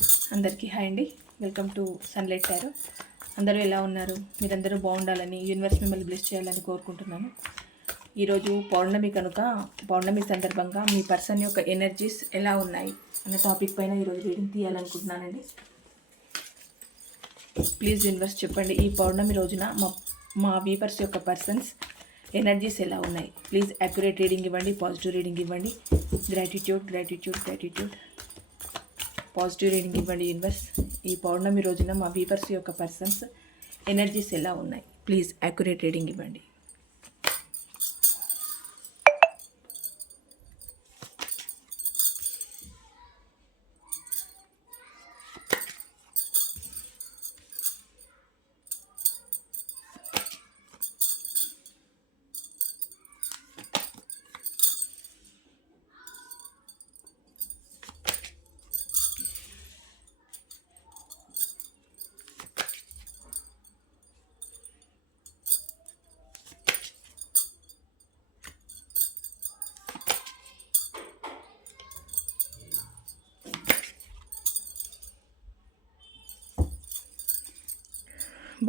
అందరికీ హాయ్ అండి. Welcome to sunlight tarot అందరూ ఎలా ఉన్నారు? మీరందరూ బాగుండాలని యూనివర్స్ మిమ్మల్ని బ్లెస్ చేయాలని కోరుకుంటున్నాను. ఈరోజు పౌర్ణమి కనుక పౌర్ణమి సందర్భంగా మీ పర్సన్ యొక్క ఎనర్జీస్ ఎలా ఉన్నాయి అనే టాపిక్ పైన ఈరోజు రీడింగ్ తీయాలనుకుంటున్నానండి. ప్లీజ్ యూనివర్స్ చెప్పండి. ఈ పౌర్ణమి రోజున మా మా వీవర్స్ యొక్క పర్సన్స్ ఎనర్జీస్ ఎలా ఉన్నాయి? ప్లీజ్ అక్యురేట్ రీడింగ్ ఇవ్వండి పాజిటివ్ రీడింగ్ ఇవ్వండి. Gratitude gratitude gratitude positive reading ఇవ్వండి యూనివర్స్ ఈ పౌర్ణమి రోజున మా వీవర్స్ యొక్క పర్సన్స్ ఎనర్జీస్ ఎలా ఉన్నాయి? ప్లీజ్ యాక్యురేట్ రీడింగ్ ఇవ్వండి.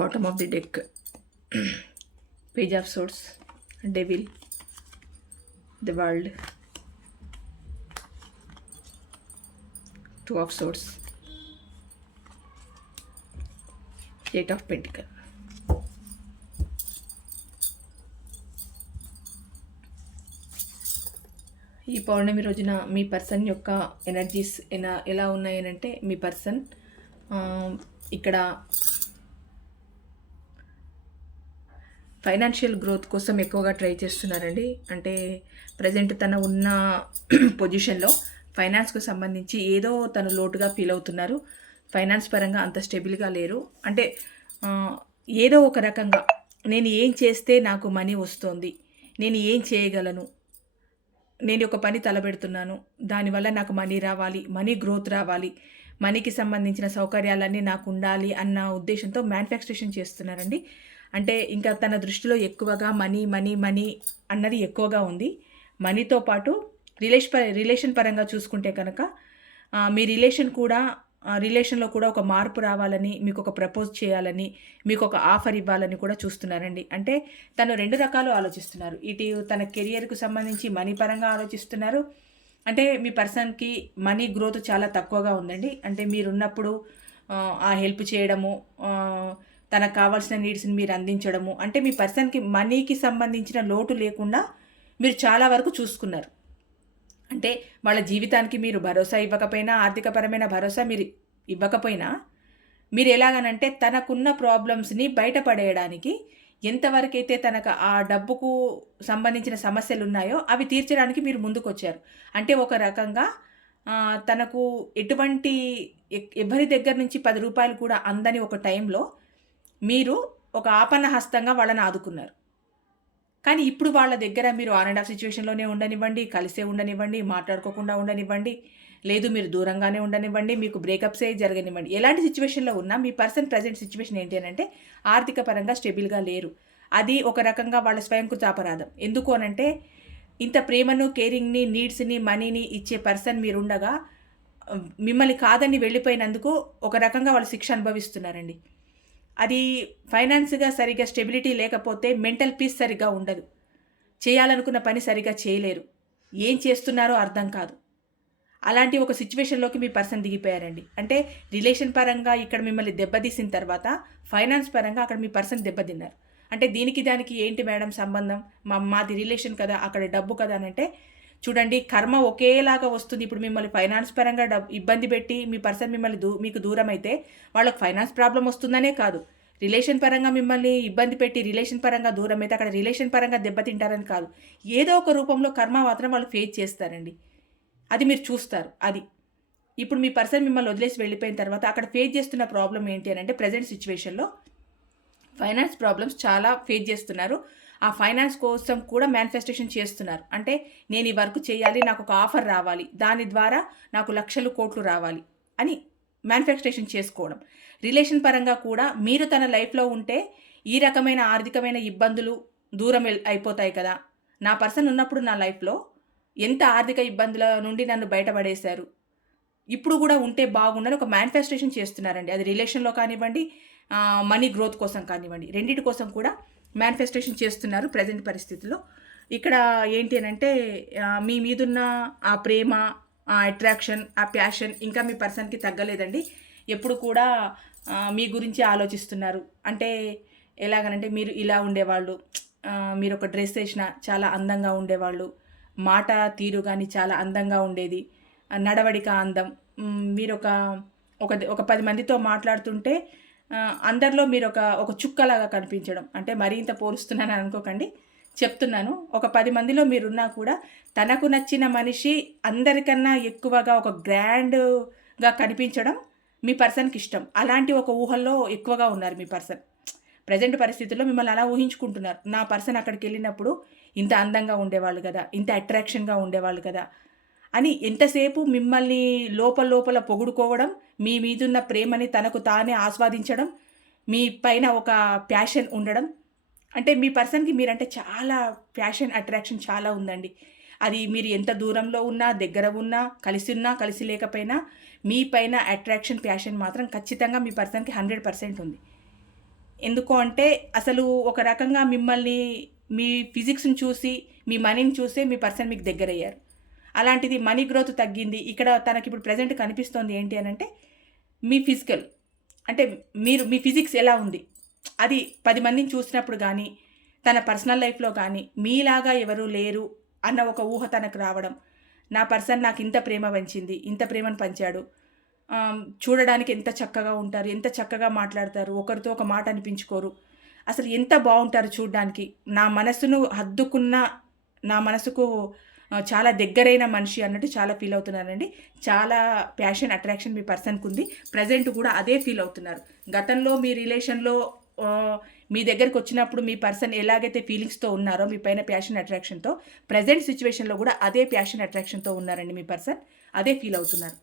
Bottom of the deck page of swords devil the world two of swords eight of pentacle ఈ పౌర్ణమి రోజున మీ పర్సన్ యొక్క ఎనర్జీస్ ఎలా ఎలా ఉన్నాయనంటే మీ పర్సన్ ఇక్కడ ఫైనాన్షియల్ గ్రోత్ కోసం ఎక్కువగా ట్రై చేస్తున్నారండి. అంటే ప్రజెంట్ తన ఉన్న పొజిషన్లో ఫైనాన్స్కు సంబంధించి ఏదో తను లోటుగా ఫీల్ అవుతున్నారు. ఫైనాన్స్ పరంగా అంత స్టెబుల్గా లేరు. అంటే ఏదో ఒక రకంగా నేను ఏం చేస్తే నాకు మనీ వస్తుంది నేను ఏం చేయగలను నేను ఒక పని తలపెడుతున్నాను దానివల్ల నాకు మనీ రావాలి మనీ గ్రోత్ రావాలి మనీకి సంబంధించిన సౌకర్యాలన్నీ నాకు ఉండాలి అన్న ఉద్దేశంతో మ్యానుఫ్యాక్చరేషన్ చేస్తున్నారండి. అంటే ఇంకా తన దృష్టిలో ఎక్కువగా మనీ మనీ మనీ అన్నది ఎక్కువగా ఉంది. మనీతో పాటు రిలేషన్ ప రిలేషన్ పరంగా చూసుకుంటే కనుక మీ రిలేషన్ కూడా రిలేషన్లో కూడా ఒక మార్పు రావాలని మీకు ఒక ప్రపోజ్ చేయాలని మీకు ఒక ఆఫర్ ఇవ్వాలని కూడా చూస్తున్నారండి. అంటే తను రెండు రకాలు ఆలోచిస్తున్నారు. ఇటు తన కెరియర్కు సంబంధించి మనీ పరంగా ఆలోచిస్తున్నారు. అంటే మీ పర్సన్కి మనీ గ్రోత్ చాలా తక్కువగా ఉందండి. అంటే మీరున్నప్పుడు ఆ, హెల్ప్ చేయడము తనకు కావాల్సిన నీడ్స్ని మీరు అందించడము. అంటే మీ పర్సన్కి మనీకి సంబంధించిన లోటు లేకుండా మీరు చాలా వరకు చూసుకున్నారు. అంటే వాళ్ళ జీవితానికి మీరు భరోసా ఇవ్వకపోయినా ఆర్థికపరమైన భరోసా మీరు ఇవ్వకపోయినా మీరు ఎలాగనంటే తనకున్న ప్రాబ్లమ్స్ని బయటపడేయడానికి ఎంతవరకైతే తనకు ఆ డబ్బుకు సంబంధించిన సమస్యలు ఉన్నాయో అవి తీర్చడానికి మీరు ముందుకొచ్చారు. అంటే ఒక రకంగా తనకు ఎటువంటి ఎవరి దగ్గర నుంచి పది రూపాయలు కూడా అందని ఒక టైంలో మీరు ఒక ఆపన్న హస్తంగా వాళ్ళని ఆదుకున్నారు. కానీ ఇప్పుడు వాళ్ళ దగ్గర మీరు ఆన్ అండ్ ఆఫ్ సిచ్యువేషన్లోనే ఉండనివ్వండి కలిసే ఉండనివ్వండి మాట్లాడుకోకుండా ఉండనివ్వండి లేదు మీరు దూరంగానే ఉండనివ్వండి మీకు బ్రేకప్సే జరగనివ్వండి. ఎలాంటి సిచ్యువేషన్లో ఉన్నా మీ పర్సన్ ప్రజెంట్ సిచ్యువేషన్ ఏంటి అని అంటే ఆర్థిక పరంగా స్టెబిల్గా లేరు. అది ఒక రకంగా వాళ్ళ స్వయంకృత అపరాధం. ఎందుకు అనంటే ఇంత ప్రేమను కేరింగ్ని నీడ్స్ని మనీని ఇచ్చే పర్సన్ మీరుండగా మిమ్మల్ని కాదని వెళ్ళిపోయినందుకు ఒక రకంగా వాళ్ళు శిక్ష అనుభవిస్తున్నారండి. అది ఫైనాన్స్గా సరిగా స్టెబిలిటీ లేకపోతే మెంటల్ పీస్ సరిగా ఉండదు. చేయాలనుకున్న పని సరిగా చేయలేరు. ఏం చేస్తున్నారో అర్థం కాదు. అలాంటి ఒక సిచ్యువేషన్లోకి మీ పర్సన్ దిగిపోయారండి. అంటే రిలేషన్ పరంగా ఇక్కడ మిమ్మల్ని దెబ్బతీసిన తర్వాత ఫైనాన్స్ పరంగా అక్కడ మీ పర్సన్ దెబ్బతిన్నారు. అంటే దీనికి దానికి ఏంటి మేడం సంబంధం? మా మాది రిలేషన్ కదా అక్కడ డబ్బు కదా అని అంటే చూడండి కర్మ ఒకేలాగా వస్తుంది. ఇప్పుడు మిమ్మల్ని ఫైనాన్స్ పరంగా డబ్ ఇబ్బంది పెట్టి మీ పర్సన్ మిమ్మల్ని దూ మీకు దూరం అయితే వాళ్ళకి ఫైనాన్స్ ప్రాబ్లం వస్తుందనే కాదు. రిలేషన్ పరంగా మిమ్మల్ని ఇబ్బంది పెట్టి రిలేషన్ పరంగా దూరం అయితే అక్కడ రిలేషన్ పరంగా దెబ్బతింటారని కాదు. ఏదో ఒక రూపంలో కర్మ మాత్రం వాళ్ళు ఫేస్ చేస్తారండి. అది మీరు చూస్తారు అది. ఇప్పుడు మీ పర్సన్ మిమ్మల్ని వదిలేసి వెళ్ళిపోయిన తర్వాత అక్కడ ఫేస్ చేస్తున్న ప్రాబ్లం ఏంటి అని అంటే ప్రజెంట్ సిచ్యువేషన్లో ఫైనాన్స్ ప్రాబ్లమ్స్ చాలా ఫేస్ చేస్తున్నారు. ఆ ఫైనాన్స్ కోసం కూడా మేనిఫెస్టేషన్ చేస్తున్నారు. అంటే నేను ఈ వర్క్ చేయాలి నాకు ఒక ఆఫర్ రావాలి. దాని ద్వారా నాకు లక్షలు కోట్లు రావాలి అని మ్యానుఫ్యాక్చరేషన్ చేసుకోవడం. రిలేషన్ పరంగా కూడా మీరు తన లైఫ్లో ఉంటే ఈ రకమైన ఆర్థికమైన ఇబ్బందులు దూరం అయిపోతాయి కదా. నా పర్సన్ ఉన్నప్పుడు నా లైఫ్లో ఎంత ఆర్థిక ఇబ్బందుల నుండి నన్ను బయటపడేశారు. ఇప్పుడు కూడా ఉంటే బాగుండని ఒక మేనిఫెస్టేషన్ చేస్తున్నారండి. అది రిలేషన్లో కానివ్వండి మనీ గ్రోత్ కోసం కానివ్వండి. రెండింటి కోసం కూడా మేనిఫెస్టేషన్ చేస్తున్నారు ప్రజెంట్ పరిస్థితుల్లో ఇక్కడ ఏంటి అని అంటే మీ మీదున్న ఆ ప్రేమ ఆ అట్రాక్షన్ ఆ ప్యాషన్ ఇంకా మీ పర్సన్కి తగ్గలేదండి. ఎప్పుడు కూడా మీ గురించి ఆలోచిస్తున్నారు. అంటే ఎలాగనంటే మీరు ఇలా ఉండేవాళ్ళు మీరు ఒక డ్రెస్ వేసిన చాలా అందంగా ఉండేవాళ్ళు మాట తీరు కానీ చాలా అందంగా ఉండేది నడవడిక అందం మీరు ఒక ఒక ఒక పది మందితో మాట్లాడుతుంటే అందరిలో మీరు ఒక ఒక చుక్కలాగా కనిపించడం. అంటే మరింత పోలుస్తున్నాను అనుకోకండి. చెప్తున్నాను. ఒక పది మందిలో మీరున్నా కూడా తనకు నచ్చిన మనిషి అందరికన్నా ఎక్కువగా ఒక గ్రాండ్గా కనిపించడం మీ పర్సన్కి ఇష్టం. అలాంటి ఒక ఊహల్లో ఎక్కువగా ఉన్నారు మీ పర్సన్. ప్రజెంట్ పరిస్థితుల్లో మిమ్మల్ని అలా ఊహించుకుంటున్నారు. నా పర్సన్ అక్కడికి వెళ్ళినప్పుడు ఇంత అందంగా ఉండేవాళ్ళు కదా ఇంత అట్రాక్షన్గా ఉండేవాళ్ళు కదా అని ఎంతసేపు మిమ్మల్ని లోపల లోపల పొగుడుకోవడం మీ మీదున్న ప్రేమని తనకు తానే ఆస్వాదించడం మీ పైన ఒక ప్యాషన్ ఉండడం. అంటే మీ పర్సన్కి మీరంటే చాలా ప్యాషన్ అట్రాక్షన్ చాలా ఉందండి. అది మీరు ఎంత దూరంలో ఉన్నా దగ్గర ఉన్నా కలిసి ఉన్నా కలిసి లేకపోయినా మీ పైన అట్రాక్షన్ ప్యాషన్ మాత్రం ఖచ్చితంగా మీ పర్సన్కి హండ్రెడ్ పర్సెంట్ ఉంది. ఎందుకు అంటే అసలు ఒక రకంగా మిమ్మల్ని మీ ఫిజిక్స్ని చూసి మీ మనీని చూసే మీ పర్సన్ మీకు దగ్గర అయ్యారు అలాంటిది మనీ గ్రోత్ తగ్గింది. ఇక్కడ తనకి ఇప్పుడు ప్రజెంట్ కనిపిస్తోంది ఏంటి అని అంటే మీ ఫిజికల్ అంటే మీరు మీ ఫిజిక్స్ ఎలా ఉంది? అది పది మందిని చూసినప్పుడు కానీ తన పర్సనల్ లైఫ్లో కానీ మీలాగా ఎవరు లేరు అన్న ఒక ఊహ తనకు రావడం నా పర్సన్ నాకు ఇంత ప్రేమ పంచింది ఇంత ప్రేమను పంచాడు చూడడానికి ఎంత చక్కగా ఉంటారు ఎంత చక్కగా మాట్లాడతారు ఒకరితో ఒక మాట అనిపించుకోరు. అసలు ఎంత బాగుంటారు చూడడానికి నా మనసును హద్దుకున్న నా మనసుకు చాలా దగ్గరైన మనిషి అన్నట్టు చాలా ఫీల్ అవుతున్నారండి. చాలా ప్యాషన్ అట్రాక్షన్ మీ పర్సన్కి ఉంది. ప్రజెంట్ కూడా అదే ఫీల్ అవుతున్నారు. గతంలో మీ రిలేషన్లో మీ దగ్గరకు వచ్చినప్పుడు మీ పర్సన్ ఎలాగైతే ఫీలింగ్స్తో ఉన్నారో మీ పైన ప్యాషన్ అట్రాక్షన్తో ప్రజెంట్ సిచ్యువేషన్లో కూడా అదే ప్యాషన్ అట్రాక్షన్తో ఉన్నారండి మీ పర్సన్. అదే ఫీల్ అవుతున్నారు.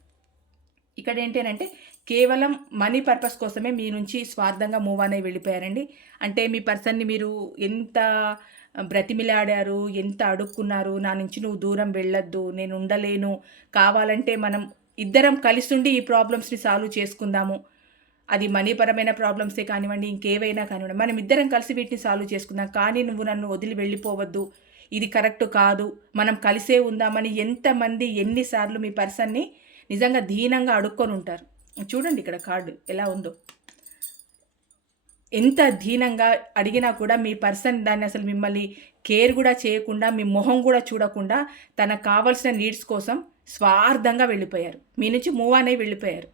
ఇక్కడ ఏంటంటే కేవలం మనీ పర్పస్ కోసమే మీ నుంచి స్వార్థంగా మూవ్ అనేవి వెళ్ళిపోయారండి. అంటే మీ పర్సన్ని మీరు ఎంత బ్రతిమిలాడారు ఎంత అడుక్కున్నారు నా నుంచి నువ్వు దూరం వెళ్ళొద్దు నేను ఉండలేను. కావాలంటే మనం ఇద్దరం కలిసిండి ఈ ప్రాబ్లమ్స్ని సాల్వ్ చేసుకుందాము. అది మనీపరమైన ప్రాబ్లమ్సే కానివ్వండి ఇంకేవైనా కానివ్వండి. మనం ఇద్దరం కలిసి వీటిని సాల్వ్ చేసుకుందాం. కానీ నువ్వు నన్ను వదిలి వెళ్ళిపోవద్దు. ఇది కరెక్ట్ కాదు. మనం కలిసే ఉందామని ఎంతమంది ఎన్నిసార్లు మీ పర్సన్ని నిజంగా దీనంగా అడుక్కొని ఉంటారు. చూడండి ఇక్కడ కార్డు ఎలా ఉందో. ఎంత దీనంగా అడిగినా కూడా మీ పర్సన్ దాన్ని అసలు మిమ్మల్ని కేర్ కూడా చేయకుండా మీ మొహం కూడా చూడకుండా తనకు కావాల్సిన నీడ్స్ కోసం స్వార్థంగా వెళ్ళిపోయారు. మీ నుంచి మూవ్ అనే వెళ్ళిపోయారు.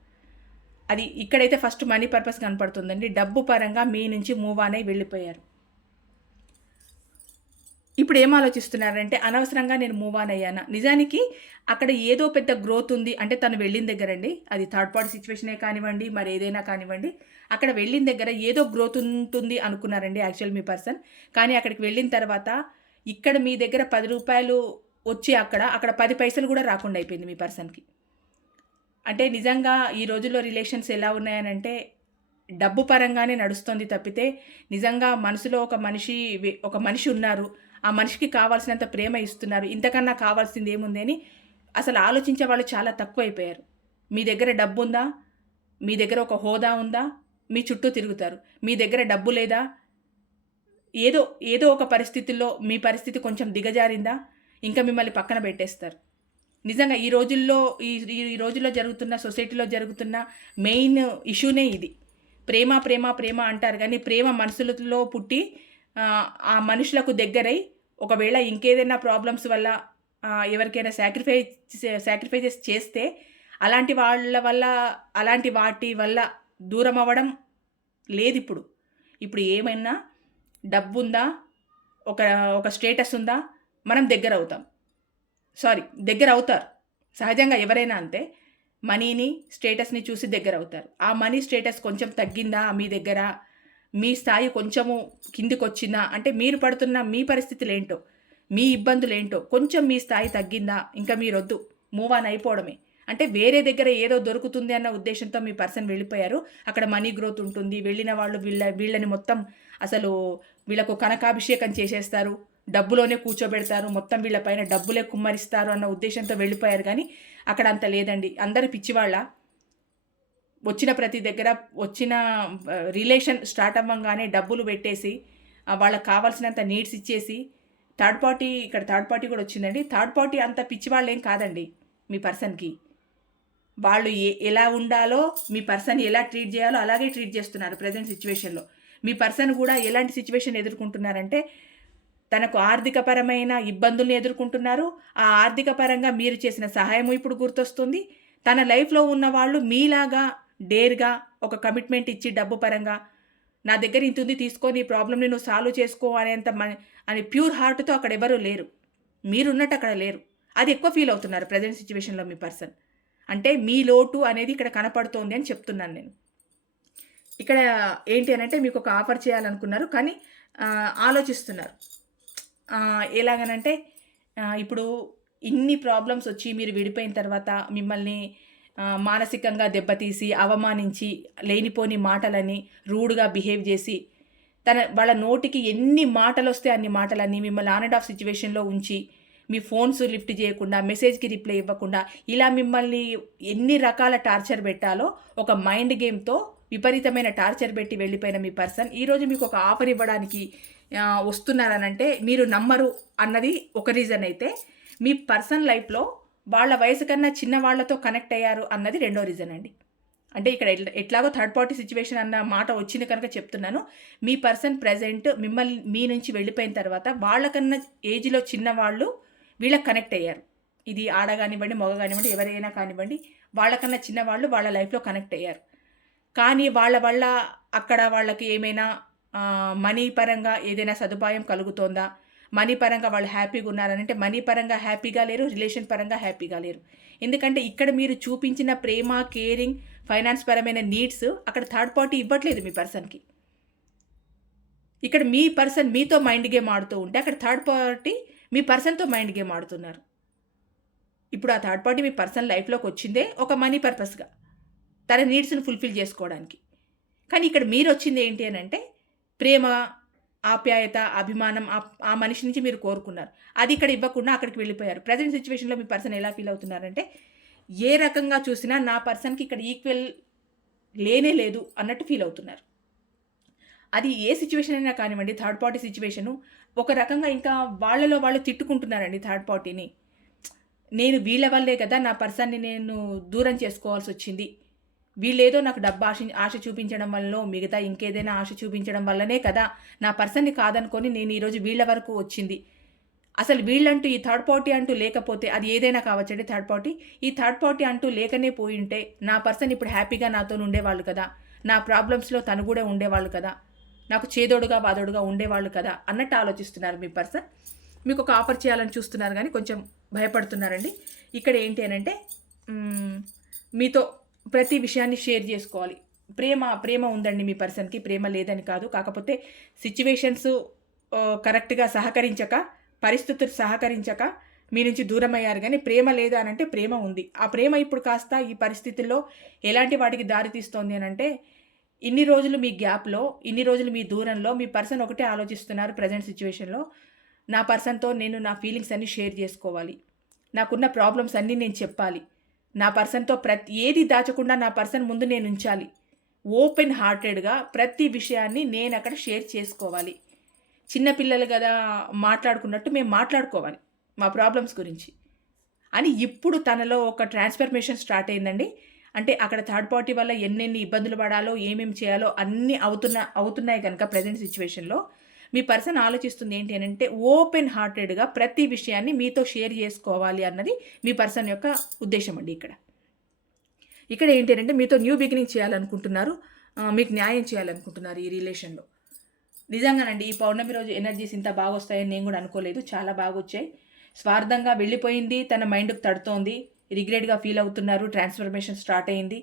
అది ఇక్కడైతే ఫస్ట్ మనీ పర్పస్ కనపడుతుందండి. డబ్బు పరంగా మీ నుంచి మూవ్ అనే వెళ్ళిపోయారు. ఇప్పుడు ఏం ఆలోచిస్తున్నారంటే అనవసరంగా నేను మూవ్ ఆన్ అయ్యానా? నిజానికి అక్కడ ఏదో పెద్ద గ్రోత్ ఉంది. అంటే తను వెళ్ళిన దగ్గర అండి. అది థర్డ్ పార్టీ సిచ్యువేషనే కానివ్వండి మరి ఏదైనా కానివ్వండి. అక్కడ వెళ్ళిన దగ్గర ఏదో గ్రోత్ ఉంటుంది అనుకున్నారండి యాక్చువల్ మీ పర్సన్ కానీ అక్కడికి వెళ్ళిన తర్వాత ఇక్కడ మీ దగ్గర పది రూపాయలు వచ్చి అక్కడ అక్కడ పది పైసలు కూడా రాకుండా అయిపోయింది మీ పర్సన్కి అంటే నిజంగా ఈ రోజుల్లో రిలేషన్స్ ఎలా ఉన్నాయనంటే డబ్బు పరంగానే నడుస్తుంది తప్పితే నిజంగా మనసులో ఒక మనిషి ఒక మనిషి ఉన్నారు. ఆ మనిషికి కావాల్సినంత ప్రేమ ఇస్తున్నారు. ఇంతకన్నా కావాల్సింది ఏముంది అని అసలు ఆలోచించే వాళ్ళు చాలా తక్కువైపోయారు. మీ దగ్గర డబ్బు ఉందా మీ దగ్గర ఒక హోదా ఉందా? మీ చుట్టూ తిరుగుతారు. మీ దగ్గర డబ్బు లేదా? ఏదో ఏదో ఒక పరిస్థితుల్లో మీ పరిస్థితి కొంచెం దిగజారిందా? ఇంకా మిమ్మల్ని పక్కన పెట్టేస్తారు. నిజంగా ఈ రోజుల్లో ఈ ఈ- రోజుల్లో జరుగుతున్న సొసైటీలో జరుగుతున్న మెయిన్ ఇష్యూనే ఇది. ప్రేమ ప్రేమ ప్రేమ అంటారు కానీ ప్రేమ మనుషులలో పుట్టి ఆ, మనుషులకు దగ్గరై ఒకవేళ ఇంకేదైనా ప్రాబ్లమ్స్ వల్ల ఎవరికైనా సాక్రిఫైస్ సాక్రిఫైజెస్ చేస్తే అలాంటి వాళ్ళ వల్ల అలాంటి వాటి వల్ల దూరం అవ్వడం లేదు ఇప్పుడు ఇప్పుడు ఏమైనా డబ్బు ఉందా ఒక ఒక స్టేటస్ ఉందా? మనం దగ్గర అవుతాం సారీ దగ్గర అవుతారు సహజంగా ఎవరైనా అంతే మనీని స్టేటస్ని చూసి దగ్గర అవుతారు ఆ మనీ స్టేటస్ కొంచెం తగ్గిందా మీ దగ్గర? మీ స్థాయి కొంచెము కిందికి వచ్చిందా అంటే మీరు పడుతున్న మీ పరిస్థితులు ఏంటో మీ ఇబ్బందులు ఏంటో కొంచెం మీ స్థాయి తగ్గిందా? ఇంకా మీరు వద్దు మూవ్ ఆన్ అయిపోవడమే. అంటే వేరే దగ్గర ఏదో దొరుకుతుంది అన్న ఉద్దేశంతో మీ పర్సన్ వెళ్ళిపోయారు. అక్కడ మనీ గ్రోత్ ఉంటుంది. వెళ్ళిన వాళ్ళు వీళ్ళ వీళ్ళని మొత్తం అసలు వీళ్ళకు కనకాభిషేకం చేసేస్తారు. డబ్బులోనే కూర్చోబెడతారు. మొత్తం వీళ్ళపైన డబ్బులే కుమ్మరిస్తారు అన్న ఉద్దేశంతో వెళ్ళిపోయారు. కానీ అక్కడ అంత లేదండి. అందరు పిచ్చివాళ్ళ. వచ్చిన ప్రతి దగ్గర వచ్చిన రిలేషన్ స్టార్ట్ అవ్వగానే డబ్బులు పెట్టేసి వాళ్ళకి కావాల్సినంత నీడ్స్ ఇచ్చేసి థర్డ్ పార్టీ ఇక్కడ థర్డ్ పార్టీ కూడా వచ్చిందండి. థర్డ్ పార్టీ అంత పిచ్చివాళ్ళు ఏం కాదండి మీ పర్సన్కి. వాళ్ళు ఏ ఎలా ఉండాలో మీ పర్సన్ ఎలా ట్రీట్ చేయాలో అలాగే ట్రీట్ చేస్తున్నారు ప్రజెంట్ సిచ్యువేషన్లో. మీ పర్సన్ కూడా ఎలాంటి సిచ్యువేషన్ ఎదుర్కొంటున్నారంటే తనకు ఆర్థికపరమైన ఇబ్బందుల్ని ఎదుర్కొంటున్నారు. ఆ ఆర్థిక పరంగా మీరు చేసిన సహాయం ఇప్పుడు గుర్తొస్తుంది. తన లైఫ్లో ఉన్న వాళ్ళు మీలాగా డేర్గా ఒక కమిట్మెంట్ ఇచ్చి డబ్బు పరంగా నా దగ్గర ఇంత ఉంది తీసుకొని ఈ ప్రాబ్లమ్ని నువ్వు సాల్వ్ చేసుకో అనేంత మన అని ప్యూర్ హార్ట్తో అక్కడ ఎవరూ లేరు. మీరున్నట్టు అక్కడ లేరు. అది ఎక్కువ ఫీల్ అవుతున్నారు ప్రజెంట్ సిచ్యువేషన్లో మీ పర్సన్. అంటే మీ లోటు అనేది ఇక్కడ కనపడుతోంది అని చెప్తున్నాను నేను. ఇక్కడ ఏంటి అని అంటే మీకు ఒక ఆఫర్ చేయాలనుకున్నారు కానీ ఆలోచిస్తున్నారు. ఎలాగనంటే ఇప్పుడు ఇన్ని ప్రాబ్లమ్స్ వచ్చి మీరు విడిపోయిన తర్వాత మిమ్మల్ని మానసికంగా దెబ్బతీసి అవమానించి లేనిపోని మాటలని రూడ్గా బిహేవ్ చేసి తన వాళ్ళ నోటికి ఎన్ని మాటలు వస్తే అన్ని మాటలన్నీ మిమ్మల్ని ఆన్ అండ్ ఆఫ్ సిచ్యువేషన్లో ఉంచి మీ ఫోన్స్ లిఫ్ట్ చేయకుండా మెసేజ్కి రిప్లై ఇవ్వకుండా ఇలా మిమ్మల్ని ఎన్ని రకాల టార్చర్ పెట్టాలో ఒక మైండ్ గేమ్తో విపరీతమైన టార్చర్ పెట్టి వెళ్ళిపోయిన మీ పర్సన్. ఈరోజు మీకు ఒక ఆఫర్ ఇవ్వడానికి వస్తున్నారనంటే మీరు నమ్మరు అన్నది ఒక రీజన్ అయితే మీ పర్సన్ లైఫ్లో వాళ్ళ వయసు కన్నా చిన్న వాళ్ళతో కనెక్ట్ అయ్యారు అన్నది రెండో రీజన్ అండి. అంటే ఇక్కడ ఎట్లా ఎట్లాగో థర్డ్ పార్టీ సిచ్యువేషన్ అన్న మాట వచ్చింది కనుక చెప్తున్నాను. మీ పర్సన్ ప్రజెంట్ మిమ్మల్ని మీ నుంచి వెళ్ళిపోయిన తర్వాత వాళ్ళకన్నా ఏజ్లో చిన్నవాళ్ళు వీళ్ళకి కనెక్ట్ అయ్యారు. ఇది ఆడ కానివ్వండి మగ కానివ్వండి ఎవరైనా కానివ్వండి వాళ్ళకన్నా చిన్నవాళ్ళు వాళ్ళ లైఫ్లో కనెక్ట్ అయ్యారు. కానీ వాళ్ళ వల్ల అక్కడ వాళ్ళకి ఏమైనా మనీ పరంగా ఏదైనా సదుపాయం కలుగుతోందా? మనీ పరంగా వాళ్ళు హ్యాపీగా ఉన్నారనంటే మనీ పరంగా హ్యాపీగా లేరు రిలేషన్ పరంగా హ్యాపీగా లేరు. ఎందుకంటే ఇక్కడ మీరు చూపించిన ప్రేమ కేరింగ్ ఫైనాన్స్ పరమైన నీడ్స్ అక్కడ థర్డ్ పార్టీ ఇవ్వట్లేదు మీ పర్సన్కి ఇక్కడ మీ పర్సన్ మీతో మైండ్ గేమ్ ఆడుతూ ఉంటే అక్కడ థర్డ్ పార్టీ మీ పర్సన్తో మైండ్ గేమ్ ఆడుతున్నారు. ఇప్పుడు ఆ థర్డ్ పార్టీ మీ పర్సన్ లైఫ్లోకి వచ్చిందే ఒక మనీ పర్పస్గా. తన నీడ్స్ని ఫుల్ఫిల్ చేసుకోవడానికి. కానీ ఇక్కడ మీరు వచ్చింది ఏంటి అని అంటే ప్రేమ ఆప్యాయత అభిమానం ఆ- మనిషి నుంచి మీరు కోరుకున్నారు. అది ఇక్కడ ఇవ్వకుండా అక్కడికి వెళ్ళిపోయారు. ప్రజెంట్ సిచ్యువేషన్లో మీ పర్సన్ ఎలా ఫీల్ అవుతున్నారంటే ఏ రకంగా చూసినా నా పర్సన్కి ఇక్కడ ఈక్వల్ లేనే లేదు అన్నట్టు ఫీల్ అవుతున్నారు. అది ఏ సిచ్యువేషన్ అయినా కానివ్వండి థర్డ్ పార్టీ సిచ్యువేషను ఒక రకంగా ఇంకా వాళ్ళలో వాళ్ళు తిట్టుకుంటున్నారండి థర్డ్ పార్టీని నేను వీళ్ళ వల్లే కదా నా పర్సన్ని నేను దూరం చేసుకోవాల్సి వచ్చింది. వీళ్ళేదో నాకు డబ్బు ఆశ ఆశ చూపించడం వల్ల మిగతా ఇంకేదైనా ఆశ చూపించడం వల్లనే కదా నా పర్సన్ని కాదనుకొని నేను ఈరోజు వీళ్ళ వరకు వచ్చింది. అసలు వీళ్ళంటూ ఈ థర్డ్ పార్టీ అంటూ లేకపోతే అది ఏదైనా కావచ్చండి థర్డ్ పార్టీ ఈ థర్డ్ పార్టీ అంటూ లేకనే పోయి ఉంటే నా పర్సన్ ఇప్పుడు హ్యాపీగా నాతో ఉండేవాళ్ళు కదా. నా ప్రాబ్లమ్స్లో తను కూడా ఉండేవాళ్ళు కదా. నాకు చేదోడుగా బాదోడుగా ఉండేవాళ్ళు కదా అన్నట్టు ఆలోచిస్తున్నారు మీ పర్సన్. మీకు ఒక ఆఫర్ చేయాలని చూస్తున్నారు కానీ కొంచెం భయపడుతున్నారండి. ఇక్కడ ఏంటి అని అంటే మీతో ప్రతి విషయాన్ని షేర్ చేసుకోవాలి. ప్రేమ ప్రేమ ఉందండి మీ పర్సన్కి ప్రేమ లేదని కాదు. కాకపోతే సిచ్యువేషన్స్ కరెక్ట్గా సహకరించక పరిస్థితులు సహకరించక మీ నుంచి దూరం అయ్యారు కానీ ప్రేమ లేదా అని అంటే ప్రేమ ఉంది. ఆ ప్రేమ ఇప్పుడు కాస్త ఈ పరిస్థితుల్లో ఎలాంటి వాటికి దారి తీస్తోంది అని అంటే ఇన్ని రోజులు మీ గ్యాప్లో ఇన్ని రోజులు మీ దూరంలో మీ పర్సన్ ఒకటే ఆలోచిస్తున్నారు ప్రజెంట్ సిచ్యువేషన్లో. నా పర్సన్తో నేను నా ఫీలింగ్స్ అన్నీ షేర్ చేసుకోవాలి. నాకున్న ప్రాబ్లమ్స్ అన్నీ నేను చెప్పాలి. నా పర్సన్తో ప్రతి ఏది దాచకుండా నా పర్సన్ ముందు నేను ఉంచాలి. ఓపెన్ హార్టెడ్గా ప్రతి విషయాన్ని నేను అక్కడ షేర్ చేసుకోవాలి. చిన్నపిల్లలు కదా మాట్లాడుకున్నట్టు మేము మాట్లాడుకోవాలి మా ప్రాబ్లమ్స్ గురించి. అని ఇప్పుడు తనలో ఒక ట్రాన్స్ఫర్మేషన్ స్టార్ట్ అయిందండి. అంటే అక్కడ థర్డ్ పార్టీ వల్ల ఎన్నెన్ని ఇబ్బందులు పడాలో ఏమేమి చేయాలో అన్నీ అవుతున్న అవుతున్నాయి కనుక ప్రజెంట్ సిచ్యువేషన్లో మీ పర్సన్ ఆలోచిస్తుంది ఏంటి అని అంటే ఓపెన్ హార్టెడ్గా ప్రతి విషయాన్ని మీతో షేర్ చేసుకోవాలి అన్నది మీ పర్సన్ యొక్క ఉద్దేశం అండి ఇక్కడ. ఇక్కడ ఏంటి అంటే మీతో న్యూ బిగినింగ్ చేయాలనుకుంటున్నారు మీకు న్యాయం చేయాలనుకుంటున్నారు ఈ రిలేషన్లో నిజంగానండి ఈ పౌర్ణమి రోజు ఎనర్జీస్ ఇంత బాగా వస్తాయని నేను కూడా అనుకోలేదు. చాలా బాగా వచ్చాయి. స్వార్థంగా వెళ్ళిపోయింది తన మైండ్కి తడుతోంది. రిగ్రెట్గా ఫీల్ అవుతున్నారు ట్రాన్స్ఫర్మేషన్ స్టార్ట్ అయింది.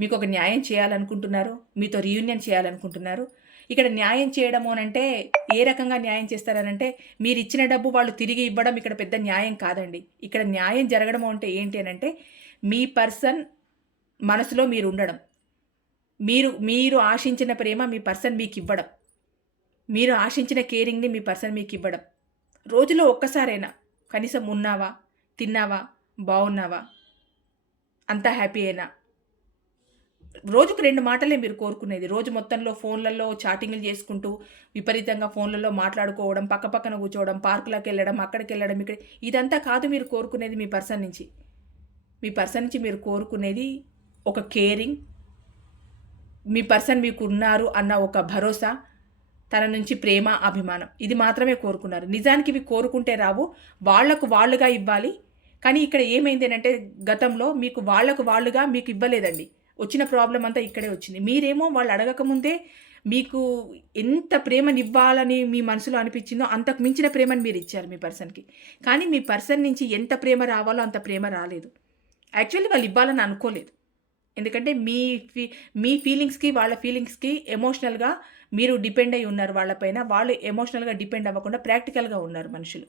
మీకు ఒక న్యాయం చేయాలనుకుంటున్నారు మీతో రీయూనియన్ చేయాలనుకుంటున్నారు. ఇక్కడ న్యాయం చేయడము అనంటే ఏ రకంగా న్యాయం చేస్తారనంటే మీరు ఇచ్చిన డబ్బు వాళ్ళు తిరిగి ఇవ్వడం ఇక్కడ పెద్ద న్యాయం కాదండి. ఇక్కడ న్యాయం జరగడం అంటే ఏంటి అనంటే మీ పర్సన్ మనసులో మీరు ఉండడం. మీరు మీరు ఆశించిన ప్రేమ మీ పర్సన్ మీకు ఇవ్వడం. మీరు ఆశించిన కేరింగ్ని మీ పర్సన్ మీకు ఇవ్వడం. రోజులో ఒక్కసారైనా కనీసం ఉన్నావా తిన్నావా బాగున్నావా? అంతా హ్యాపీ అయినా రోజుకు రెండు మాటలే మీరు కోరుకునేది. రోజు మొత్తంలో ఫోన్లలో చాటింగ్లు చేసుకుంటూ విపరీతంగా ఫోన్లలో మాట్లాడుకోవడం పక్క పక్కన కూర్చోవడం పార్కులకు వెళ్ళడం అక్కడికి వెళ్ళడం ఇక్కడ ఇదంతా కాదు మీరు కోరుకునేది మీ పర్సన్ నుంచి. మీ పర్సన్ నుంచి మీరు కోరుకునేది ఒక కేరింగ్ మీ పర్సన్ మీకు ఉన్నారు అన్న ఒక భరోసా తన నుంచి ప్రేమ అభిమానం. ఇది మాత్రమే కోరుకున్నారు. నిజానికి ఇవి కోరుకుంటే రావు. వాళ్ళకు వాళ్ళుగా ఇవ్వాలి. కానీ ఇక్కడ ఏమైంది అంటే గతంలో మీకు వాళ్ళకు వాళ్ళుగా మీకు ఇవ్వలేదండి. వచ్చిన ప్రాబ్లం అంతా ఇక్కడే వచ్చింది. మీరేమో వాళ్ళు అడగకముందే మీకు ఎంత ప్రేమనివ్వాలని మీ మనసులో అనిపించిందో అంతకు మించిన ప్రేమను మీరు ఇచ్చారు మీ పర్సన్కి. కానీ మీ పర్సన్ నుంచి ఎంత ప్రేమ రావాలో అంత ప్రేమ రాలేదు. యాక్చువల్లీ వాళ్ళు ఇవ్వాలని అనుకోలేదు. ఎందుకంటే మీ ఫీ మీ ఫీలింగ్స్కి వాళ్ళ ఫీలింగ్స్కి ఎమోషనల్గా మీరు డిపెండ్ అయి ఉన్నారు వాళ్ళపైన వాళ్ళు ఎమోషనల్గా డిపెండ్ అవ్వకుండా ప్రాక్టికల్గా ఉన్నారు మనుషులు.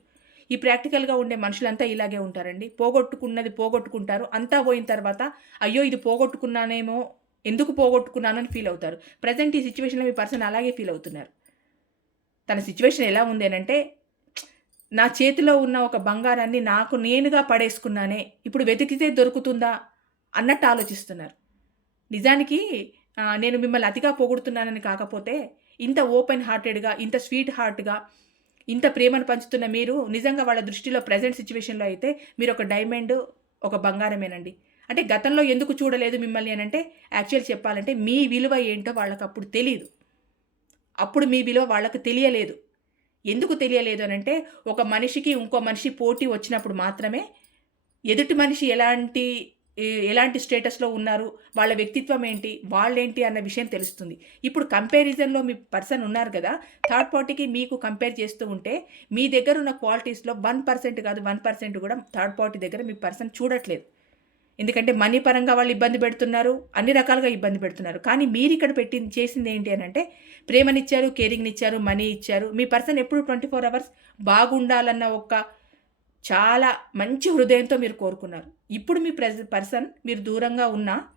ఈ ప్రాక్టికల్గా ఉండే మనుషులంతా ఇలాగే ఉంటారండి. పోగొట్టుకున్నది పోగొట్టుకుంటారు. అంతా పోయిన తర్వాత అయ్యో ఇది పోగొట్టుకున్నానేమో ఎందుకు పోగొట్టుకున్నానని ఫీల్ అవుతారు. ప్రజెంట్ ఈ సిచ్యువేషన్లో మీ పర్సన్ అలాగే ఫీల్ అవుతున్నారు. తన సిచ్యువేషన్ ఎలా ఉంది అంటే నా చేతిలో ఉన్న ఒక బంగారాన్ని నాకు నేనుగా పడేసుకున్నానే ఇప్పుడు వెతికితే దొరుకుతుందా అన్నట్టు ఆలోచిస్తున్నారు. నిజానికి నేను మిమ్మల్ని అతిగా పొగుడుతున్నానని కాకపోతే ఇంత ఓపెన్ హార్టెడ్గా ఇంత స్వీట్ హార్ట్గా ఇంత ప్రేమను పంచుతున్న మీరు నిజంగా వాళ్ళ దృష్టిలో ప్రజెంట్ సిచ్యువేషన్లో అయితే మీరు ఒక డైమండ్ ఒక బంగారమేనండి. అంటే గతంలో ఎందుకు చూడలేదు మిమ్మల్ని అని అంటే యాక్చువల్ చెప్పాలంటే మీ విలువ ఏంటో వాళ్ళకి అప్పుడు తెలియదు అప్పుడు మీ విలువ వాళ్ళకు తెలియలేదు. ఎందుకు తెలియలేదు అని అంటే ఒక మనిషికి ఇంకో మనిషి పోటీ వచ్చినప్పుడు మాత్రమే ఎదుటి మనిషి ఎలాంటి ఎలాంటి స్టేటస్లో ఉన్నారు? వాళ్ళ వ్యక్తిత్వం ఏంటి? వాళ్ళేంటి అన్న విషయం తెలుస్తుంది. ఇప్పుడు కంపారిజన్లో మీ పర్సన్ ఉన్నారు కదా థర్డ్ పార్టీకి మీకు కంపేర్ చేస్తూ ఉంటే మీ దగ్గర ఉన్న క్వాలిటీస్లో వన్ పర్సెంట్ కాదు వన్ పర్సెంట్ కూడా థర్డ్ పార్టీ దగ్గర మీ పర్సన్ చూడట్లేదు. ఎందుకంటే మనీ పరంగా వాళ్ళు ఇబ్బంది పెడుతున్నారు అన్ని రకాలుగా ఇబ్బంది పెడుతున్నారు. కానీ మీరు ఇక్కడ పెట్టి చేసింది ఏంటి అని అంటే ప్రేమనిచ్చారు కేరింగ్ని ఇచ్చారు మనీ ఇచ్చారు. మీ పర్సన్ ఎప్పుడు ట్వంటీ ఫోర్ అవర్స్ బాగుండాలన్న ఒక చాలా మంచి హృదయంతో మీరు కోరుకున్నారు. ఇప్పుడు మీ ప్రెజ పర్సన్ మీరు దూరంగా ఉన్నా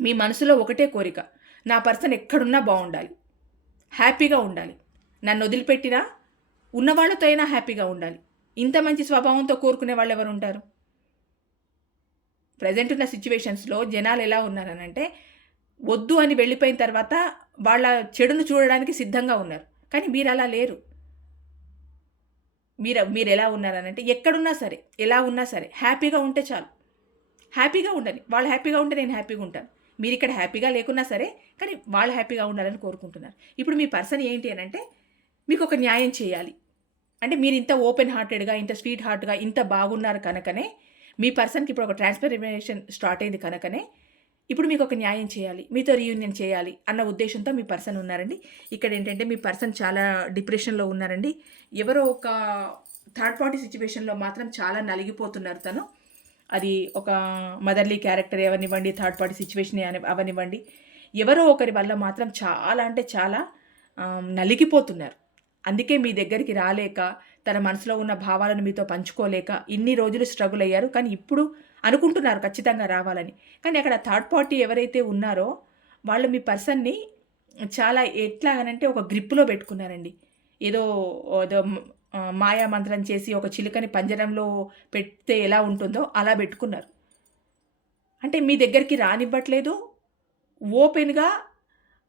మీ మనసులో ఒకటే కోరిక నా పర్సన్ ఎక్కడున్నా బాగుండాలి. హ్యాపీగా ఉండాలి. నన్ను వదిలిపెట్టినా ఉన్నవాళ్ళతో అయినా హ్యాపీగా ఉండాలి. ఇంత మంచి స్వభావంతో కోరుకునే వాళ్ళు ఎవరు ఉంటారు? ప్రజెంట్ ఉన్న సిచ్యువేషన్స్లో జనాలు ఎలా ఉన్నారనంటే వద్దు అని వెళ్ళిపోయిన తర్వాత వాళ్ళ చెడును చూడడానికి సిద్ధంగా ఉన్నారు. కానీ మీరు అలా లేరు. మీరు మీరు ఎలా ఉన్నారనంటే ఎక్కడున్నా సరే ఎలా ఉన్నా సరే హ్యాపీగా ఉంటే చాలు. హ్యాపీగా ఉండాలి వాళ్ళు హ్యాపీగా ఉంటే నేను హ్యాపీగా ఉంటాను. మీరు ఇక్కడ హ్యాపీగా లేకున్నా సరే కానీ వాళ్ళు హ్యాపీగా ఉండాలని కోరుకుంటున్నారు. ఇప్పుడు మీ పర్సన్ ఏంటి అని అంటే మీకు ఒక న్యాయం చేయాలి. అంటే మీరు ఇంత ఓపెన్ హార్టెడ్గా ఇంత స్వీట్ హార్ట్గా ఇంత బాగున్నారు కనుకనే మీ పర్సన్కి ఇప్పుడు ఒక ట్రాన్స్ఫర్మేషన్ స్టార్ట్ అయింది కనుకనే ఇప్పుడు మీకు ఒక న్యాయం చేయాలి మీతో రీయూనియన్ చేయాలి అన్న ఉద్దేశంతో మీ పర్సన్ ఉన్నారండి. ఇక్కడ ఏంటంటే మీ పర్సన్ చాలా డిప్రెషన్లో ఉన్నారండి. ఎవరో ఒక థర్డ్ పార్టీ సిచ్యువేషన్లో మాత్రం చాలా నలిగిపోతున్నారు తను. అది ఒక మదర్లీ క్యారెక్టర్ అవనివ్వండి థర్డ్ పార్టీ సిచ్యువేషన్ అవనివ్వండి. ఎవరో ఒకరి వల్ల మాత్రం చాలా అంటే చాలా నలిగిపోతున్నారు. అందుకే మీ దగ్గరికి రాలేక తన మనసులో ఉన్న భావాలను మీతో పంచుకోలేక ఇన్ని రోజులు స్ట్రగుల్ అయ్యారు. కానీ ఇప్పుడు అనుకుంటున్నారు ఖచ్చితంగా రావాలని. కానీ అక్కడ థర్డ్ పార్టీ ఎవరైతే ఉన్నారో వాళ్ళు మీ పర్సన్ని చాలా ఎట్లా అనంటే ఒక గ్రిప్పులో పెట్టుకున్నారండి. ఏదో ఏదో మాయా మంత్రం చేసి ఒక చిలుకని పంజరంలో పెడితే ఎలా ఉంటుందో అలా పెట్టుకున్నారు. అంటే మీ దగ్గరికి రానివ్వట్లేదు. ఓపెన్గా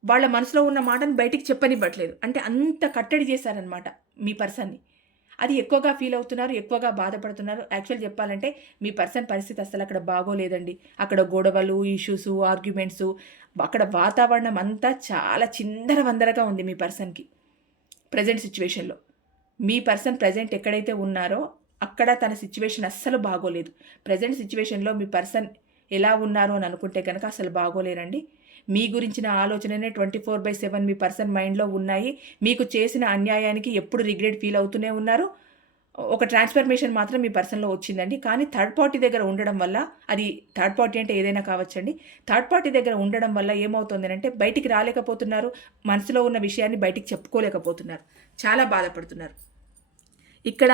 వాళ్ళ మనసులో ఉన్న మాటను బయటికి చెప్పనివ్వట్లేదు. అంటే అంత కట్టడి చేశారనమాట మీ పర్సన్ని. అది ఎక్కువగా ఫీల్ అవుతున్నారు ఎక్కువగా బాధపడుతున్నారు. యాక్చువల్ చెప్పాలంటే మీ పర్సన్ పరిస్థితి అసలు అక్కడ బాగోలేదండి. అక్కడ గొడవలు ఇష్యూస్ ఆర్గ్యుమెంట్స్ అక్కడ వాతావరణం అంతా చాలా చిందర వందరగా ఉంది మీ పర్సన్కి ప్రజెంట్ సిచ్యువేషన్లో మీ పర్సన్ ప్రజెంట్ ఎక్కడైతే ఉన్నారో అక్కడ తన సిచ్యువేషన్ అస్సలు బాగోలేదు. ప్రజెంట్ సిచ్యువేషన్లో మీ పర్సన్ ఎలా ఉన్నారు అని అనుకుంటే కనుక అసలు బాగోలేరండి. మీ గురించిన ఆలోచననే ట్వంటీ ఫోర్ బై సెవెన్ మీ పర్సన్ మైండ్లో ఉన్నాయి. మీకు చేసిన అన్యాయానికి ఎప్పుడు రిగ్రెట్ ఫీల్ అవుతూనే ఉన్నారు. ఒక ట్రాన్స్ఫర్మేషన్ మాత్రం మీ పర్సన్లో వచ్చిందండి. కానీ థర్డ్ పార్టీ దగ్గర ఉండడం వల్ల అది థర్డ్ పార్టీ అంటే ఏదైనా కావచ్చండి. థర్డ్ పార్టీ దగ్గర ఉండడం వల్ల ఏమవుతుంది అంటే బయటికి రాలేకపోతున్నారు. మనసులో ఉన్న విషయాన్ని బయటికి చెప్పుకోలేకపోతున్నారు. చాలా బాధపడుతున్నారు. ఇక్కడ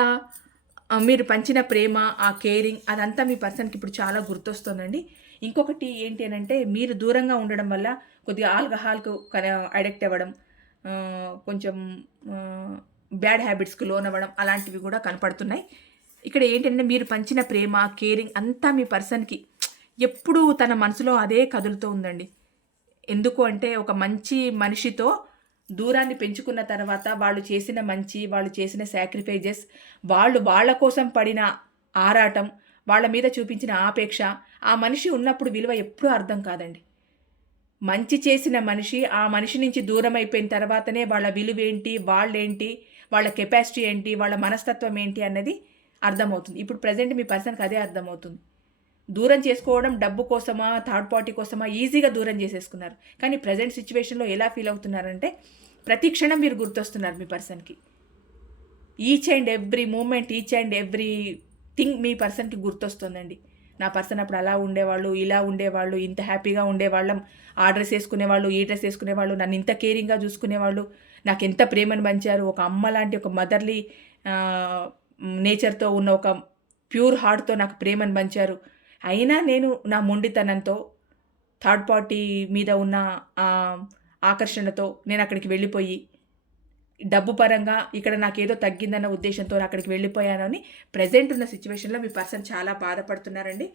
మీరు పంచిన ప్రేమ ఆ కేరింగ్ అదంతా మీ పర్సన్కి ఇప్పుడు చాలా గుర్తొస్తుందండి. ఇంకొకటి ఏంటి అని అంటే మీరు దూరంగా ఉండడం వల్ల కొద్దిగా ఆల్కహాల్కు అడిక్ట్ అవ్వడం కొంచెం బ్యాడ్ హ్యాబిట్స్కి లోన్ అవ్వడం అలాంటివి కూడా కనపడుతున్నాయి. ఇక్కడ ఏంటంటే మీరు పంచిన ప్రేమ కేరింగ్ అంతా మీ పర్సన్కి ఎప్పుడూ తన మనసులో అదే కదులుతూ ఉందండి. ఎందుకు అంటే ఒక మంచి మనిషితో దూరాన్ని పెంచుకున్న తర్వాత వాళ్ళు చేసిన మంచి వాళ్ళు చేసిన సాక్రిఫైజెస్ వాళ్ళు వాళ్ళ కోసం పడిన ఆరాటం వాళ్ళ మీద చూపించిన ఆపేక్ష ఆ మనిషి ఉన్నప్పుడు విలువ ఎప్పుడూ అర్థం కాదండి. మంచి చేసిన మనిషి ఆ మనిషి నుంచి దూరం అయిపోయిన తర్వాతనే వాళ్ళ విలువేంటి వాళ్ళేంటి వాళ్ళ కెపాసిటీ ఏంటి వాళ్ళ మనస్తత్వం ఏంటి అన్నది అర్థమవుతుంది. ఇప్పుడు ప్రజెంట్ మీ పర్సన్కి అదే అర్థమవుతుంది. దూరం చేసుకోవడం డబ్బు కోసమా థర్డ్ పార్టీ కోసమా ఈజీగా దూరం చేసేసుకున్నారు. కానీ ప్రజెంట్ సిచ్యువేషన్లో ఎలా ఫీల్ అవుతున్నారంటే ప్రతి క్షణం మీరు గుర్తొస్తున్నారు మీ పర్సన్కి. Each and every moment each and every thing మీ పర్సన్కి గుర్తొస్తుందండి. నా పర్సన్ అప్పుడు అలా ఉండేవాళ్ళు ఇలా ఉండేవాళ్ళు ఇంత హ్యాపీగా ఉండేవాళ్ళం ఆ డ్రెస్ వేసుకునేవాళ్ళు ఈ డ్రెస్ వేసుకునేవాళ్ళు నన్ను ఇంత కేరింగ్గా చూసుకునేవాళ్ళు. నాకు ఎంత ప్రేమను పంచారు. ఒక అమ్మ లాంటి ఒక మదర్లీ నేచర్తో ఉన్న ఒక ప్యూర్ హార్ట్తో నాకు ప్రేమను పంచారు. అయినా నేను నా మొండితనంతో థర్డ్ పార్టీ మీద ఉన్న ఆకర్షణతో నేను అక్కడికి వెళ్ళిపోయి డబ్బు పరంగా ఇక్కడ నాకు ఏదో తగ్గిందన్న ఉద్దేశంతో అక్కడికి వెళ్ళిపోయానని ప్రజెంట్ ఉన్న సిచ్యువేషన్లో మీ పర్సన్ చాలా బాధపడుతున్నారండి.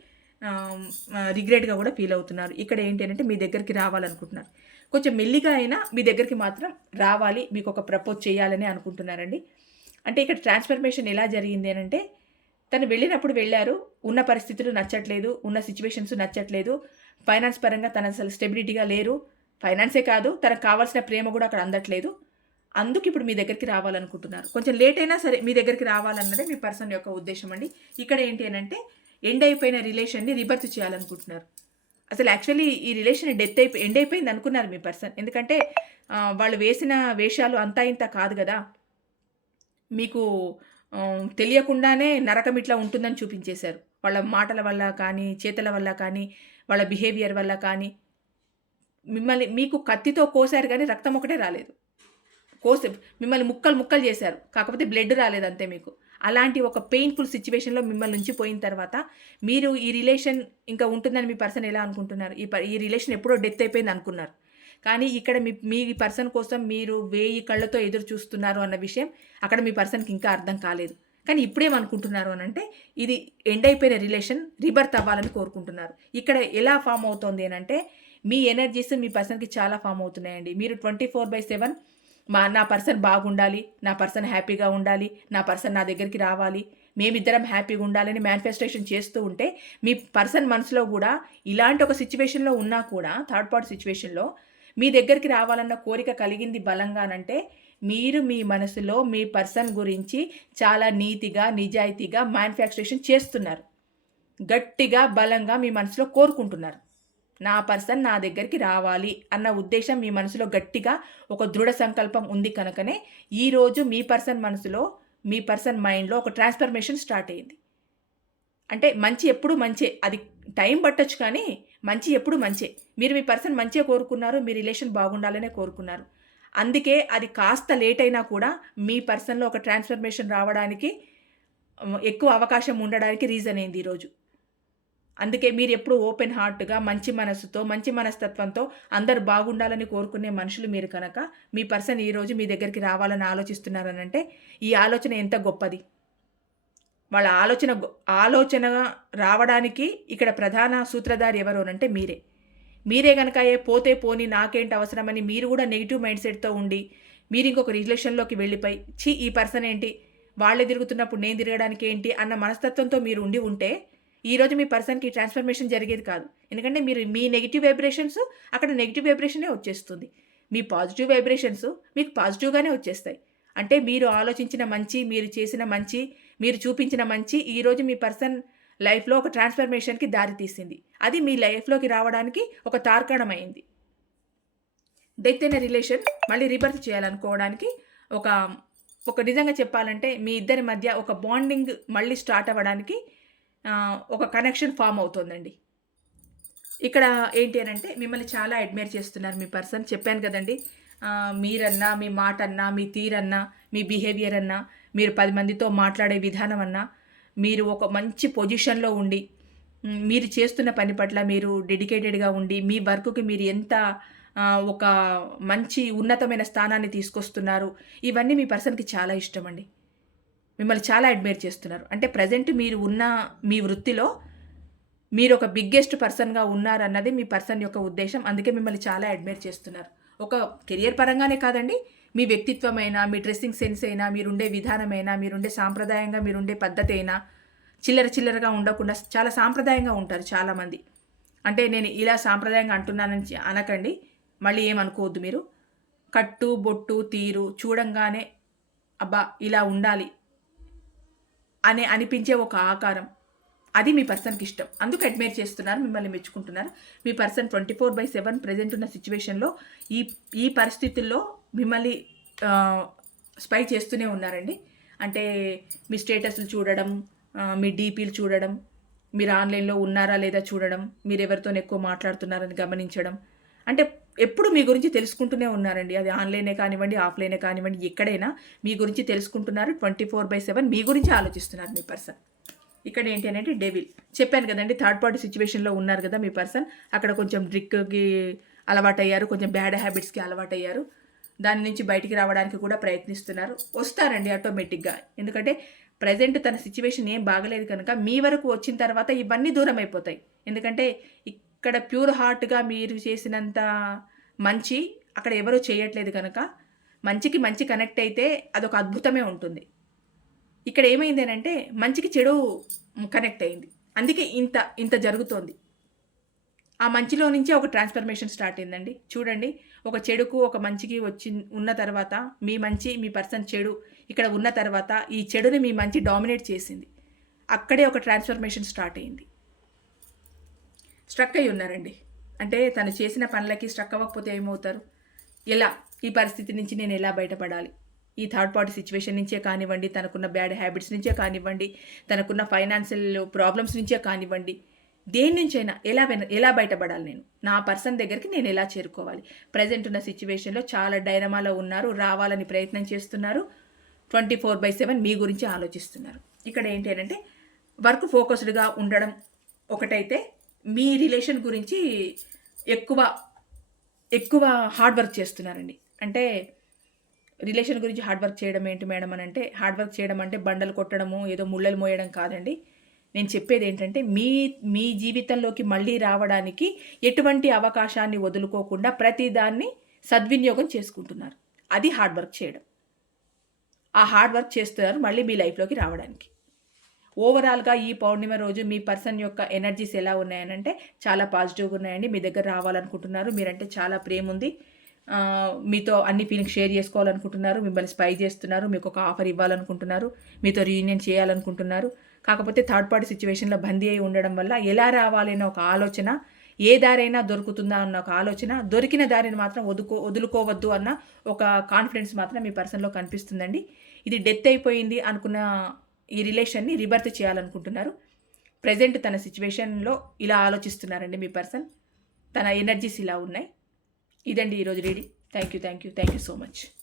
రిగ్రెట్గా కూడా ఫీల్ అవుతున్నారు. ఇక్కడ ఏంటి అంటే మీ దగ్గరికి రావాలనుకుంటున్నారు. కొంచెం మెల్లిగా అయినా మీ దగ్గరికి మాత్రం రావాలి మీకు ఒక ప్రపోజ్ చేయాలని అనుకుంటున్నారండి. అంటే ఇక్కడ ట్రాన్స్ఫర్మేషన్ ఎలా జరిగింది అని అంటే తను వెళ్ళినప్పుడు వెళ్ళారు ఉన్న పరిస్థితులు నచ్చట్లేదు ఉన్న సిచ్యువేషన్స్ నచ్చట్లేదు ఫైనాన్స్ పరంగా తన అసలు స్టెబిలిటీగా లేరు. ఫైనాన్సే కాదు తనకు కావాల్సిన ప్రేమ కూడా అక్కడ అందట్లేదు. అందుకు ఇప్పుడు మీ దగ్గరికి రావాలనుకుంటున్నారు. కొంచెం లేట్ అయినా సరే మీ దగ్గరికి రావాలన్నదే మీ పర్సన్ యొక్క ఉద్దేశం అండి. ఇక్కడ ఏంటి అని అంటే ఎండ్ అయిపోయిన రిలేషన్ని రిబర్త్ చేయాలనుకుంటున్నారు. అసలు యాక్చువల్లీ ఈ రిలేషన్ డెత్ అయిపోయి ఎండ్ అయిపోయింది అనుకున్నారు మీ పర్సన్. ఎందుకంటే వాళ్ళు వేసిన వేషాలు అంతా ఇంత కాదు కదా. మీకు తెలియకుండానే నరకం ఇట్లా ఉంటుందని చూపించేశారు. వాళ్ళ మాటల వల్ల కానీ చేతల వల్ల కానీ వాళ్ళ బిహేవియర్ వల్ల కానీ. మిమ్మల్ని మీకు కత్తితో కోసారు కానీ రక్తం ఒకటే రాలేదు. కోసి మిమ్మల్ని ముక్కలు ముక్కలు చేశారు. కాకపోతే బ్లడ్ రాలేదంతే మీకు. అలాంటి ఒక పెయిన్ఫుల్ సిచ్యువేషన్లో మిమ్మల్ని నుంచి పోయిన తర్వాత మీరు ఈ రిలేషన్ ఇంకా ఉంటుందని మీ పర్సన్ ఎలా అనుకుంటున్నారు? ఈ ప- ఈ రిలేషన్ ఎప్పుడో డెత్ అయిపోయింది అనుకున్నారు. కానీ ఇక్కడ మీ మీ పర్సన్ కోసం మీరు వేయి కళ్ళతో ఎదురు చూస్తున్నారు అన్న విషయం అక్కడ మీ పర్సన్కి ఇంకా అర్థం కాలేదు. కానీ ఇప్పుడేమనుకుంటున్నారు అని అంటే ఇది ఎండ్ అయిపోయిన రిలేషన్ రిబర్త్ అవ్వాలని కోరుకుంటున్నారు. ఇక్కడ ఎలా ఫామ్ అవుతోంది అని అంటే మీ ఎనర్జీస్ మీ పర్సన్కి చాలా ఫామ్ అవుతున్నాయండి. మీరు ట్వంటీ ఫోర్ బై సెవెన్ మా నా పర్సన్ బాగుండాలి నా పర్సన్ హ్యాపీగా ఉండాలి నా పర్సన్ నా దగ్గరికి రావాలి. మేమిద్దరం హ్యాపీగా ఉండాలని మేనిఫెస్టేషన్ చేస్తూ ఉంటే మీ పర్సన్ మనసులో కూడా ఇలాంటి ఒక సిచ్యువేషన్లో ఉన్నా కూడా థర్డ్ పార్ట్ సిచ్యువేషన్లో మీ దగ్గరికి రావాలన్న కోరిక కలిగింది బలంగానంటే మీరు మీ మనసులో మీ పర్సన్ గురించి చాలా నీతిగా నిజాయితీగా మ్యానుఫ్యాక్చరేషన్ చేస్తున్నారు. గట్టిగా బలంగా మీ మనసులో కోరుకుంటున్నారు. నా పర్సన్ నా దగ్గరికి రావాలి అన్న ఉద్దేశం మీ మనసులో గట్టిగా ఒక దృఢ సంకల్పం ఉంది కనుకనే ఈరోజు మీ పర్సన్ మనసులో మీ పర్సన్ మైండ్లో ఒక ట్రాన్స్ఫర్మేషన్ స్టార్ట్ అయింది అంటే మంచి ఎప్పుడు మంచే అది టైం పట్టచ్చు కానీ మంచి ఎప్పుడు మంచే. మీరు మీ పర్సన్ మంచిగా కోరుకున్నారు మీ రిలేషన్ బాగుండాలనే కోరుకున్నారు. అందుకే అది కాస్త లేట్ అయినా కూడా మీ పర్సన్లో ఒక ట్రాన్స్ఫర్మేషన్ రావడానికి ఎక్కువ అవకాశం ఉండడానికి రీజన్ అయింది ఈరోజు అందుకే మీరు ఎప్పుడు ఓపెన్ హార్ట్గా మంచి మనసుతో మంచి మనస్తత్వంతో అందరు బాగుండాలని కోరుకునే మనుషులు మీరు కనుక. మీ పర్సన్ ఈరోజు మీ దగ్గరికి రావాలని ఆలోచిస్తున్నారనంటే ఈ ఆలోచన ఎంత గొప్పది. వాళ్ళ ఆలోచన ఆలోచన రావడానికి ఇక్కడ ప్రధాన సూత్రధారి ఎవరు అనంటే మీరే. మీరే కనుక ఏ పోతే పోని నాకేంటి అవసరమని మీరు కూడా నెగిటివ్ మైండ్ సెట్తో ఉండి మీరు ఇంకొక రిలేషన్లోకి వెళ్ళిపోయి ఛీ ఈ పర్సన్ ఏంటి? వాళ్ళే తిరుగుతున్నప్పుడు నేను తిరగడానికి ఏంటి అన్న మనస్తత్వంతో మీరు ఉండి ఉంటే ఈరోజు మీ పర్సన్కి ట్రాన్స్ఫర్మేషన్ జరిగేది కాదు. ఎందుకంటే మీరు మీ నెగిటివ్ వైబ్రేషన్స్ అక్కడ నెగిటివ్ వైబ్రేషనే వచ్చేస్తుంది. మీ పాజిటివ్ వైబ్రేషన్స్ మీకు పాజిటివ్గానే వచ్చేస్తాయి. అంటే మీరు ఆలోచించిన మంచి మీరు చేసిన మంచి మీరు చూపించిన మంచి ఈరోజు మీ పర్సన్ లైఫ్లో ఒక ట్రాన్స్ఫర్మేషన్కి దారి తీసింది. అది మీ లైఫ్లోకి రావడానికి ఒక తార్కాణమైంది. డెత్ అయిన రిలేషన్ మళ్ళీ రిబర్త్ చేయాలనుకోవడానికి ఒక ఒక నిజంగా చెప్పాలంటే మీ ఇద్దరి మధ్య ఒక బాండింగ్ మళ్ళీ స్టార్ట్ అవ్వడానికి ఒక కనెక్షన్ ఫామ్ అవుతుందండి. ఇక్కడ ఏంటి అని అంటే మిమ్మల్ని చాలా అడ్మైర్ చేస్తున్నారు మీ పర్సన్ చెప్పాను కదండి మీరన్నా మీ మాట అన్నా మీ తీరన్నా మీ బిహేవియర్ అన్నా మీరు పది మందితో మాట్లాడే విధానం అన్నా మీరు ఒక మంచి పొజిషన్లో ఉండి మీరు చేస్తున్న పని పట్ల మీరు డెడికేటెడ్గా ఉండి మీ వర్క్కి మీరు ఎంత ఒక మంచి ఉన్నతమైన స్థానాన్ని తీసుకొస్తున్నారు ఇవన్నీ మీ పర్సన్కి చాలా ఇష్టం అండి. మిమ్మల్ని చాలా అడ్మైర్ చేస్తున్నారు. అంటే ప్రజెంట్ మీరు ఉన్న మీ వృత్తిలో మీరు ఒక బిగ్గెస్ట్ పర్సన్గా ఉన్నారన్నది మీ పర్సన్ యొక్క ఉద్దేశం. అందుకే మిమ్మల్ని చాలా అడ్మైర్ చేస్తున్నారు. ఒక కెరియర్ పరంగానే కాదండి మీ వ్యక్తిత్వమైనా మీ డ్రెస్సింగ్ సెన్స్ అయినా మీరుండే విధానమైనా మీరుండే సాంప్రదాయంగా మీరుండే పద్ధతి అయినా చిల్లర చిల్లరగా ఉండకుండా చాలా సాంప్రదాయంగా ఉంటారు చాలామంది. అంటే నేను ఇలా సాంప్రదాయంగా అంటున్నానని అనకండి. మళ్ళీ ఏమనుకోవద్దు మీరు. కట్టు బొట్టు తీరు చూడంగానే అబ్బా ఇలా ఉండాలి. అనే అనిపించే ఒక ఆకారం. అది మీ పర్సన్కి ఇష్టం. అందుకు అడ్మైర్ చేస్తున్నారు మిమ్మల్ని మెచ్చుకుంటున్నారు. మీ person twenty four by seven present ఉన్న సిచ్యువేషన్లో ఈ ఈ పరిస్థితుల్లో మిమ్మల్ని స్పై చేస్తూనే ఉన్నారండి. అంటే మీ స్టేటస్లు చూడడం మీ డీపీలు చూడడం మీరు ఆన్లైన్లో ఉన్నారా లేదా చూడడం మీరు ఎవరితో ఎక్కువ మాట్లాడుతున్నారని గమనించడం అంటే ఎప్పుడు మీ గురించి తెలుసుకుంటూనే ఉన్నారండి. అది ఆన్లైనే కానివ్వండి ఆఫ్లైనే కానివ్వండి ఎక్కడైనా మీ గురించి తెలుసుకుంటున్నారు. ట్వంటీ ఫోర్ బై సెవెన్ మీ గురించి ఆలోచిస్తున్నారు మీ పర్సన్. ఇక్కడ ఏంటి అంటే డెవిల్. చెప్పాను కదండి థర్డ్ పార్టీ సిచ్యువేషన్లో ఉన్నారు కదా మీ పర్సన్. అక్కడ కొంచెం డ్రిక్కి అలవాటయ్యారు కొంచెం బ్యాడ్ హ్యాబిట్స్కి అలవాటయ్యారు. దాని నుంచి బయటికి రావడానికి కూడా ప్రయత్నిస్తున్నారు. వస్తారండి ఆటోమేటిక్గా. ఎందుకంటే ప్రజెంట్ తన సిచ్యువేషన్ ఏం బాగలేదు కనుక మీ వరకు వచ్చిన తర్వాత ఇవన్నీ దూరం అయిపోతాయి ఎందుకంటే ఇక్కడ ప్యూర్ హార్ట్గా మీరు చేసినంత మంచి అక్కడ ఎవరూ చేయట్లేదు కనుక మంచికి మంచి కనెక్ట్ అయితే అదొక అద్భుతమే ఉంటుంది. ఇక్కడ ఏమైంది అంటే మంచికి చెడు కనెక్ట్ అయింది. అందుకే ఇంత ఇంత జరుగుతోంది. ఆ మంచిలో నుంచే ఒక ట్రాన్స్ఫర్మేషన్ స్టార్ట్ అయిందండి. చూడండి ఒక చెడుకు ఒక మంచికి వచ్చి ఉన్న తర్వాత మీ మంచి మీ పర్సన్ చెడు ఇక్కడ ఉన్న తర్వాత ఈ చెడుని మీ మంచి డామినేట్ చేసింది. అక్కడే ఒక ట్రాన్స్ఫర్మేషన్ స్టార్ట్ అయింది. స్ట్రక్ అయి ఉన్నారండి. అంటే తను చేసిన పనులకి స్ట్రక్ అవ్వకపోతే ఏమవుతారు? ఎలా? ఈ పరిస్థితి నుంచి నేను ఎలా బయటపడాలి? ఈ థర్డ్ పార్టీ సిచ్యువేషన్ నుంచే కానివ్వండి తనకున్న బ్యాడ్ హ్యాబిట్స్ నుంచే కానివ్వండి తనకున్న ఫైనాన్షియల్ ప్రాబ్లమ్స్ నుంచే కానివ్వండి దేని నుంచైనా ఎలా ఎలా బయటపడాలి నేను? నా పర్సన్ దగ్గరికి నేను ఎలా చేరుకోవాలి? ప్రజెంట్ ఉన్న సిచ్యువేషన్లో చాలా డైరమాలో ఉన్నారు రావాలని ప్రయత్నం చేస్తున్నారు ట్వంటీ ఫోర్ బై సెవెన్ మీ గురించి ఆలోచిస్తున్నారు. ఇక్కడ ఏంటి అంటే వర్క్ ఫోకస్డ్గా ఉండడం ఒకటైతే మీ రిలేషన్ గురించి ఎక్కువ ఎక్కువ హార్డ్ వర్క్ చేస్తున్నారండి. అంటే రిలేషన్ గురించి హార్డ్ వర్క్ చేయడం ఏంటి మేడం అని అంటే హార్డ్ వర్క్ చేయడం అంటే బండలు కొట్టడము ఏదో ముళ్ళలు మోయడం కాదండి. నేను చెప్పేది ఏంటంటే మీ మీ జీవితంలోకి మళ్ళీ రావడానికి ఎటువంటి అవకాశాన్ని వదులుకోకుండా ప్రతిదాన్ని సద్వినియోగం చేసుకుంటున్నారు. అది హార్డ్ వర్క్ చేయడం. ఆ హార్డ్ వర్క్ చేస్తున్నారు మళ్ళీ మీ లైఫ్లోకి రావడానికి. ఓవరాల్గా ఈ పౌర్ణిమ రోజు మీ పర్సన్ యొక్క ఎనర్జీస్ ఎలా ఉన్నాయనంటే చాలా పాజిటివ్గా ఉన్నాయండి. మీ దగ్గర రావాలనుకుంటున్నారు. మీరంటే చాలా ప్రేమ ఉంది మీతో అన్ని ఫీలింగ్స్ షేర్ చేసుకోవాలనుకుంటున్నారు. మిమ్మల్ని స్పై చేస్తున్నారు. మీకు ఒక ఆఫర్ ఇవ్వాలనుకుంటున్నారు. మీతో రీయూనియన్ చేయాలనుకుంటున్నారు. కాకపోతే థర్డ్ పార్టీ సిచ్యువేషన్లో బందీ అయి ఉండడం వల్ల ఎలా రావాలనే ఒక ఆలోచన ఏ దారైనా దొరుకుతుందా అన్న ఒక ఆలోచన దొరికిన దారిని మాత్రం వదుకో వదులుకోవద్దు అన్న ఒక కాన్ఫిడెన్స్ మాత్రం మీ పర్సన్లో కనిపిస్తుందండి. ఇది డెత్ అయిపోయింది అనుకున్న ఈ రిలేషన్ని రిబర్త్ చేయాలనుకుంటున్నారు. ప్రజెంట్ తన సిచ్యువేషన్లో ఇలా ఆలోచిస్తున్నారండి మీ పర్సన్. తన ఎనర్జీస్ ఇలా ఉన్నాయి. ఇదండి ఈరోజు reading. Thank you thank you thank you so much.